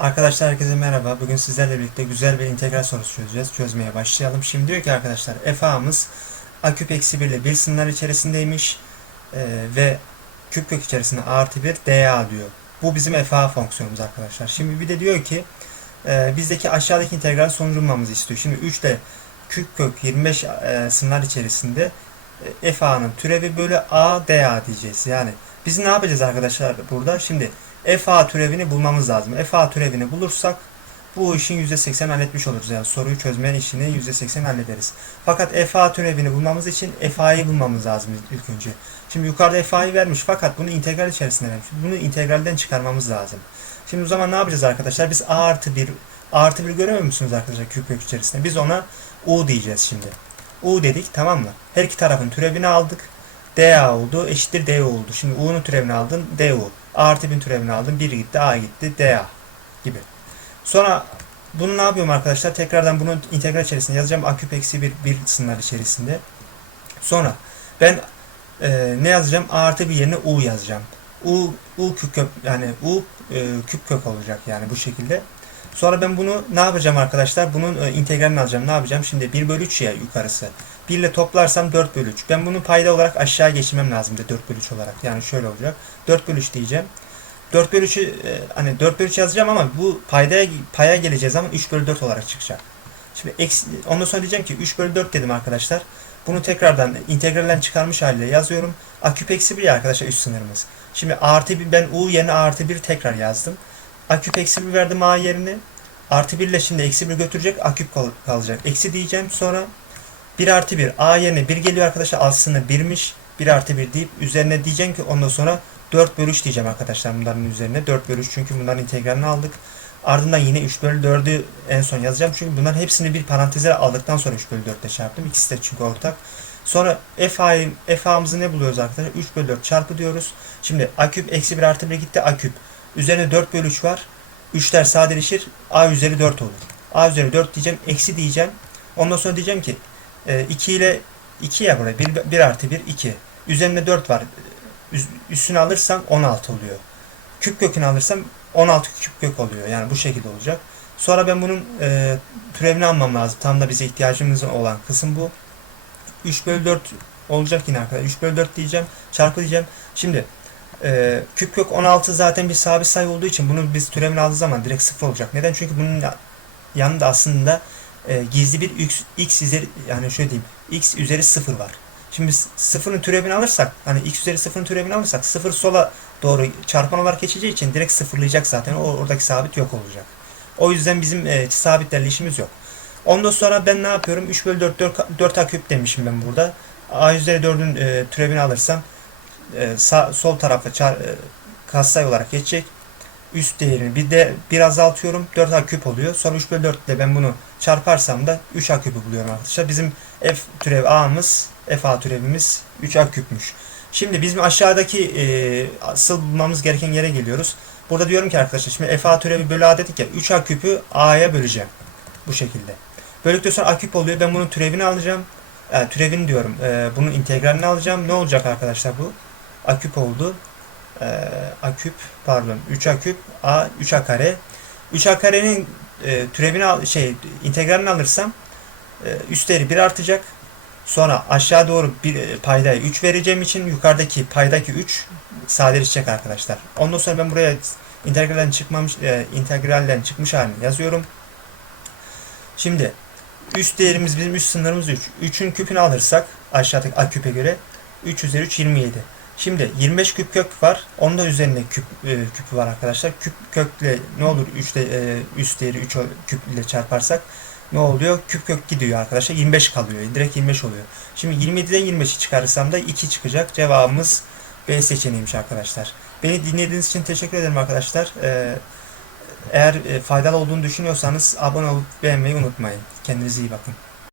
Arkadaşlar herkese merhaba. Bugün sizlerle birlikte güzel bir integral sorusu çözeceğiz. Çözmeye başlayalım. Şimdi diyor ki arkadaşlar f a'mız a küp eksi 1 ile bir sınırlar içerisindeymiş Ee, ve küp kök içerisinde a artı 1 dA diyor. Bu bizim f a fonksiyonumuz arkadaşlar. Şimdi bir de diyor ki e, bizdeki aşağıdaki integral sonucu bulmamızı istiyor. Şimdi 3 ile küp kök 25 e, sınırlar içerisinde f a'nın türevi bölü a dA diyeceğiz. Yani biz ne yapacağız arkadaşlar burada? Şimdi FA türevini bulmamız lazım. FA türevini bulursak bu işin %80 halletmiş oluruz. Yani soruyu çözme işini %80 hallederiz. Fakat FA türevini bulmamız için FA'yı bulmamız lazım ilk önce. Şimdi yukarıda FA'yı vermiş fakat bunu integral içerisinde vermiş. Bunu integralden çıkarmamız lazım. Şimdi o zaman ne yapacağız arkadaşlar? Biz A artı 1 A artı 1 göremiyor musunuz arkadaşlar küp kök içerisinde? Biz ona U diyeceğiz şimdi. U dedik tamam mı? Her iki tarafın türevini aldık. dA oldu eşittir du oldu. Şimdi U'nun türevini aldın du. A artı 1'in türevini aldım. 1 gitti A gitti dA gibi. Sonra bunu ne yapıyorum arkadaşlar? Tekrardan bunu integral içerisinde yazacağım. A küp eksi 1, 1 sınırlar içerisinde. Sonra ben e, ne yazacağım? A artı 1 yerine U yazacağım. U, U küp kök yani U e, küp kök olacak yani bu şekilde. Sonra ben bunu ne yapacağım arkadaşlar? Bunun e, integralini alacağım. Ne yapacağım? Şimdi 1 bölü 3 ya yukarısı. 1 ile toplarsam 4 bölü 3. Ben bunu payda olarak aşağı geçirmem lazım da 4 bölü 3 olarak. Yani şöyle olacak. 4 bölü 3 diyeceğim. 4 bölü 3'ü e, hani 4 bölü 3 yazacağım ama bu paydaya paya geleceğiz zaman 3 bölü 4 olarak çıkacak. Şimdi eksi, ondan sonra diyeceğim ki 3 bölü 4 dedim arkadaşlar. Bunu tekrardan integralden çıkarmış haliyle yazıyorum. A küp eksi 1 ya arkadaşlar üst sınırımız. Şimdi artı 1 ben U yerine artı 1 tekrar yazdım. A küp eksi 1 verdim A yerine. Artı 1 ile şimdi eksi 1 götürecek A küp kal- kalacak. Eksi diyeceğim sonra 1 artı 1 A yerine 1 geliyor arkadaşlar aslında 1'miş. 1 artı 1 deyip üzerine diyeceğim ki ondan sonra 4 bölü 3 diyeceğim arkadaşlar bunların üzerine. 4 bölü 3 çünkü bunların integralini aldık. Ardından yine 3 bölü 4'ü en son yazacağım. Çünkü bunların hepsini bir paranteze aldıktan sonra 3 bölü 4 ile çarptım. İkisi de çünkü ortak. Sonra f, a'yı, f a'mızı ne buluyoruz arkadaşlar? 3 bölü 4 çarpı diyoruz. Şimdi a küp eksi 1 artı 1 gitti a küp. Üzerine 4 bölü 3 var. 3'ler sadeleşir. a üzeri 4 olur. a üzeri 4 diyeceğim. Eksi diyeceğim. Ondan sonra diyeceğim ki 2 ile 2 ya buraya. 1, 1 artı 1 2. Üzerine 4 var. Üstünü alırsam 16 oluyor. Küp kökünü alırsam 16 küp kök oluyor. Yani bu şekilde olacak. Sonra ben bunun e, türevini almam lazım. Tam da bize ihtiyacımız olan kısım bu. 3 bölü 4 olacak yine arkadaşlar. 3 bölü 4 diyeceğim. Çarpı diyeceğim. Şimdi e, küp kök 16 zaten bir sabit sayı olduğu için bunu biz türevini aldığı zaman direkt 0 olacak. Neden? Çünkü bunun ya- yanında aslında e, gizli bir x, x üzeri yani şöyle diyeyim x üzeri 0 var. Şimdi sıfırın türevini alırsak hani x üzeri sıfırın türevini alırsak sıfır sola doğru çarpan olarak geçeceği için direkt sıfırlayacak zaten. O oradaki sabit yok olacak. O yüzden bizim e, sabitlerle işimiz yok. Ondan sonra ben ne yapıyorum? 3 bölü 4, 4, 4 a küp demişim ben burada. a üzeri 4'ün e, türevini alırsam e, sağ, sol tarafa çar, e, katsayı olarak geçecek. Üst değerini bir de bir azaltıyorum. 4 a küp oluyor. Sonra 3 bölü 4 ile ben bunu çarparsam da 3 a küpü buluyorum arkadaşlar. Bizim f türev a'mız f a türevimiz 3 a küpmüş. Şimdi bizim aşağıdaki e, asıl bulmamız gereken yere geliyoruz. Burada diyorum ki arkadaşlar şimdi f a türevi bölü a dedik ya 3 a küpü a'ya böleceğim. Bu şekilde. Böldükten sonra a küp oluyor. Ben bunun türevini alacağım. Yani türevini diyorum. E, bunun integralini alacağım. Ne olacak arkadaşlar bu? A küp oldu. E, a küp pardon 3 a küp a 3 a kare. 3 a karenin e, türevini al, şey integralini alırsam e, üst değeri 1 artacak. Sonra aşağı doğru bir e, paydaya 3 vereceğim için yukarıdaki paydaki 3 sadeleşecek arkadaşlar. Ondan sonra ben buraya integralden çıkmamış e, integralden çıkmış halini yazıyorum. Şimdi üst değerimiz bizim üst sınırımız 3. 3'ün küpünü alırsak aşağıdaki a küpe göre 3 üzeri 3 27. Şimdi 25 küp kök var. Onun da üzerine küp e, küpü var arkadaşlar. Küp kökle ne olur 3 de e, üst değeri 3 küp ile çarparsak ne oluyor? Küp kök gidiyor arkadaşlar. 25 kalıyor. Direkt 25 oluyor. Şimdi 27'den 25'i çıkarırsam da 2 çıkacak. Cevabımız B seçeneğiymiş arkadaşlar. Beni dinlediğiniz için teşekkür ederim arkadaşlar. Ee, eğer e, faydalı olduğunu düşünüyorsanız abone olup beğenmeyi unutmayın. Kendinize iyi bakın.